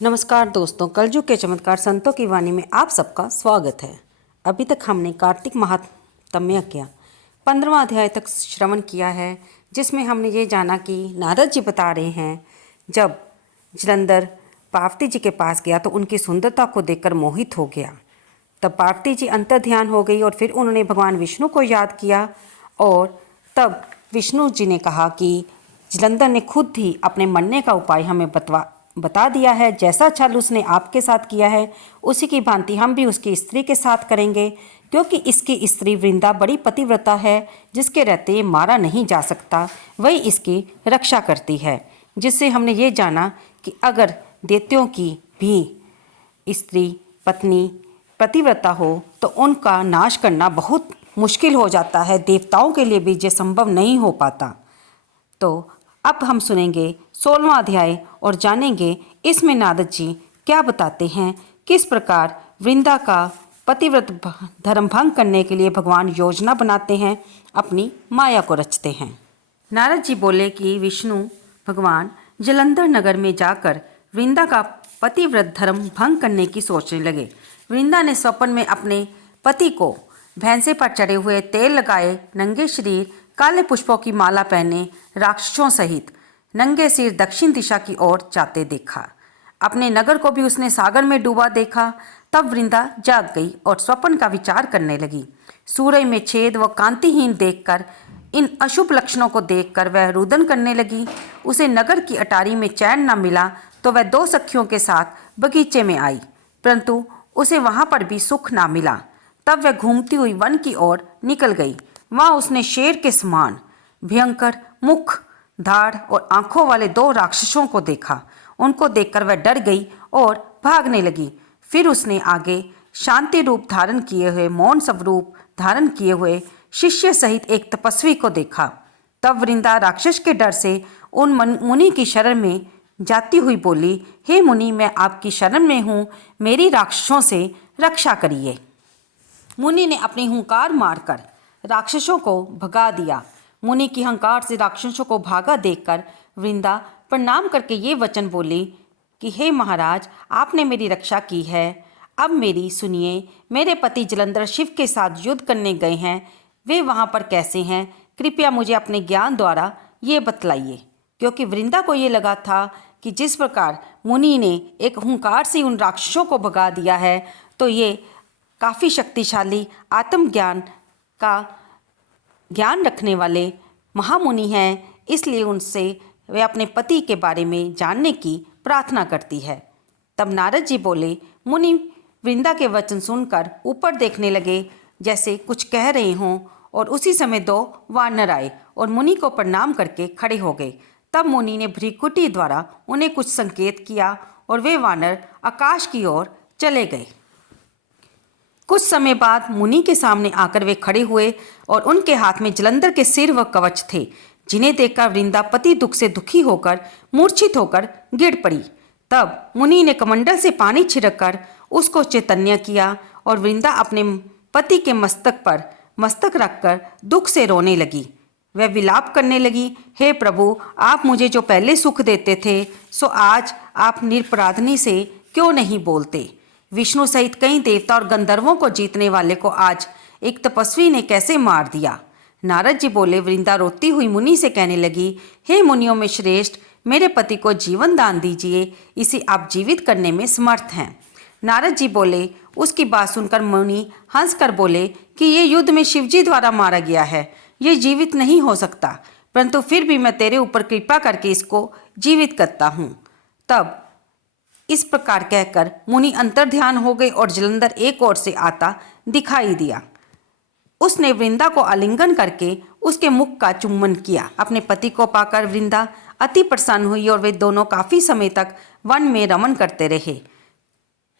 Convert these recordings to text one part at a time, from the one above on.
नमस्कार दोस्तों, कलयुग के चमत्कार संतों की वाणी में आप सबका स्वागत है। अभी तक हमने कार्तिक महात्म्य क्या 15वां अध्याय तक श्रवण किया है, जिसमें हमने ये जाना कि नारद जी बता रहे हैं जब जलंधर पार्वती जी के पास गया तो उनकी सुंदरता को देखकर मोहित हो गया। तब पार्वती जी अंतर ध्यान हो गई और फिर उन्होंने भगवान विष्णु को याद किया और तब विष्णु जी ने कहा कि जलंधर ने खुद ही अपने मरने का उपाय हमें बता दिया है। जैसा छल उसने आपके साथ किया है उसी की भांति हम भी उसकी स्त्री के साथ करेंगे, क्योंकि इसकी स्त्री वृंदा बड़ी पतिव्रता है, जिसके रहते ये मारा नहीं जा सकता, वही इसकी रक्षा करती है। जिससे हमने ये जाना कि अगर दैत्यों की भी स्त्री पत्नी पतिव्रता हो तो उनका नाश करना बहुत मुश्किल हो जाता है, देवताओं के लिए भी ये संभव नहीं हो पाता। तो अब हम सुनेंगे 16वां अध्याय और जानेंगे इसमें नारद जी क्या बताते हैं, किस प्रकार वृंदा का पतिव्रत धर्म भंग करने के लिए भगवान योजना बनाते हैं, अपनी माया को रचते हैं। नारद जी बोले कि विष्णु भगवान जलंधर नगर में जाकर वृंदा का पतिव्रत धर्म भंग करने की सोचने लगे। वृंदा ने स्वप्न में अपने पति को भैंसे पर चढ़े हुए तेल लगाए नंगे शरीर काले पुष्पों की माला पहने राक्षसों सहित नंगे सिर दक्षिण दिशा की ओर जाते देखा। अपने नगर को भी उसने सागर में डूबा देखा। तब वृंदा जाग गई और स्वप्न का विचार करने लगी। सूर्य में छेद व कांतिहीन देखकर, इन अशुभ लक्षणों को देखकर वह रुदन करने लगी। उसे नगर की अटारी में चैन न मिला तो वह दो सखियों के साथ बगीचे में आई, परंतु उसे वहां पर भी सुख ना मिला। तब वह घूमती हुई वन की ओर निकल गई। वहां उसने शेर के समान भयंकर मुख, धाड़ और आंखों वाले दो राक्षसों को देखा। उनको देखकर वह डर गई और भागने लगी। फिर उसने आगे शांति रूप धारण किए हुए, मौन स्वरूप धारण किए हुए शिष्य सहित एक तपस्वी को देखा। तब वृंदा राक्षस के डर से उन मुनि की शरण में जाती हुई बोली, हे मुनि, मैं आपकी शरण में हूँ, मेरी राक्षसों से रक्षा करिए। मुनि ने अपनी हुंकार मारकर राक्षसों को भगा दिया। मुनि की हंकार से राक्षसों को भागा देखकर वृंदा प्रणाम करके ये वचन बोली कि हे महाराज, आपने मेरी रक्षा की है, अब मेरी सुनिए। मेरे पति जलंधर शिव के साथ युद्ध करने गए हैं, वे वहाँ पर कैसे हैं, कृपया मुझे अपने ज्ञान द्वारा ये बतलाइए। क्योंकि वृंदा को ये लगा था कि जिस प्रकार मुनि ने एक हुंकार से उन राक्षसों को भगा दिया है तो ये काफ़ी शक्तिशाली आत्मज्ञान का ज्ञान रखने वाले महामुनि हैं, इसलिए उनसे वे अपने पति के बारे में जानने की प्रार्थना करती है। तब नारद जी बोले, मुनि वृंदा के वचन सुनकर ऊपर देखने लगे जैसे कुछ कह रहे हों, और उसी समय दो वानर आए और मुनि को प्रणाम करके खड़े हो गए। तब मुनि ने भ्रिकुटी द्वारा उन्हें कुछ संकेत किया और वे वानर आकाश की ओर चले गए। कुछ समय बाद मुनि के सामने आकर वे खड़े हुए और उनके हाथ में जलंधर के सिर व कवच थे, जिन्हें देखकर वृंदा पति दुख से दुखी होकर मूर्छित होकर गिर पड़ी। तब मुनि ने कमंडल से पानी छिड़ककर उसको चैतन्य किया और वृंदा अपने पति के मस्तक पर मस्तक रखकर दुख से रोने लगी। वह विलाप करने लगी, हे प्रभु, आप मुझे जो पहले सुख देते थे सो आज आप निरपराधनी से क्यों नहीं बोलते। विष्णु सहित कई देवता और गंधर्वों को जीतने वाले को आज एक तपस्वी ने कैसे मार दिया। नारद जी बोले, वृंदा रोती हुई मुनि से कहने लगी, हे मुनियों में श्रेष्ठ, मेरे पति को जीवन दान दीजिए, इसे आप जीवित करने में समर्थ हैं। नारद जी बोले, उसकी बात सुनकर मुनि हंसकर बोले कि ये युद्ध में शिवजी द्वारा मारा गया है, ये जीवित नहीं हो सकता, परंतु फिर भी मैं तेरे ऊपर कृपा करके इसको जीवित करता हूँ। तब इस प्रकार कहकर मुनि अंतर्ध्यान हो गए और जलंधर एक ओर से आता दिखाई दिया। उसने वृंदा को आलिंगन करके उसके मुख का चुम्बन किया। अपने पति को पाकर वृंदा अति प्रसन्न हुई और वे दोनों काफी समय तक वन में रमन करते रहे।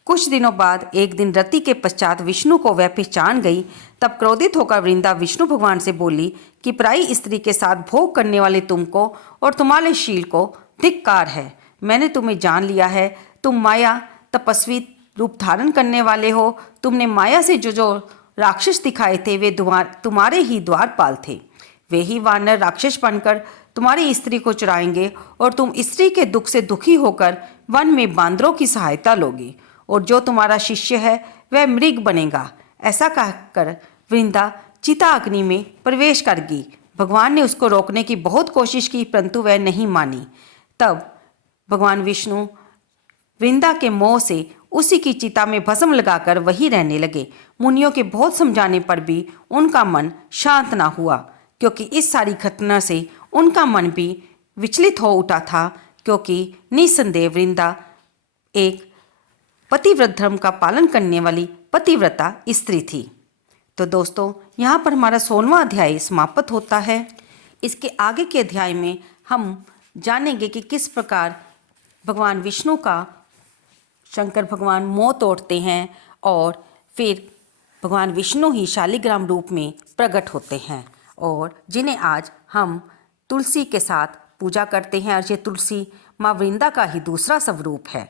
कुछ दिनों बाद एक दिन रति के पश्चात विष्णु को वह पहचान गई। तब क्रोधित होकर वृंदा विष्णु भगवान से बोली कि पराई स्त्री के साथ भोग करने वाले तुमको और तुम्हारे शील को धिक्कार है। मैंने तुम्हें जान लिया है, तुम माया तपस्वी रूप धारण करने वाले हो। तुमने माया से जो राक्षस दिखाए थे वे तुम्हारे ही द्वारपाल थे। वे ही वानर राक्षस बनकर तुम्हारी स्त्री को चुराएंगे और तुम स्त्री के दुख से दुखी होकर वन में बांदरों की सहायता लोगी और जो तुम्हारा शिष्य है वह मृग बनेगा। ऐसा कहकर वृंदा चिता अग्नि में प्रवेश कर गई। भगवान ने उसको रोकने की बहुत कोशिश की परंतु वह नहीं मानी। तब भगवान विष्णु वृंदा के मोह से उसी की चिता में भस्म लगाकर वही रहने लगे। मुनियों के बहुत समझाने पर भी उनका मन शांत ना हुआ, क्योंकि इस सारी घटना से उनका मन भी विचलित हो उठा था, क्योंकि निसंदेह वृंदा एक पतिव्रत धर्म का पालन करने वाली पतिव्रता स्त्री थी। तो दोस्तों, यहाँ पर हमारा 16वां अध्याय समाप्त होता है। इसके आगे के अध्याय में हम जानेंगे कि किस प्रकार भगवान विष्णु का शंकर भगवान मोह तोड़ते हैं और फिर भगवान विष्णु ही शालिग्राम रूप में प्रकट होते हैं और जिन्हें आज हम तुलसी के साथ पूजा करते हैं। और ये तुलसी माँ वृंदा का ही दूसरा स्वरूप है।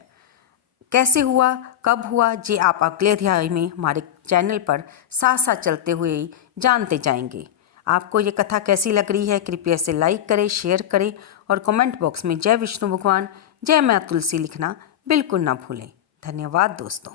कैसे हुआ, कब हुआ, ये आप अगले अध्याय में हमारे चैनल पर साथ साथ चलते हुए ही जानते जाएंगे। आपको ये कथा कैसी लग रही है कृपया इसे लाइक करें, शेयर करें और कमेंट बॉक्स में जय विष्णु भगवान, जय माँ तुलसी लिखना बिल्कुल ना भूलें। धन्यवाद दोस्तों।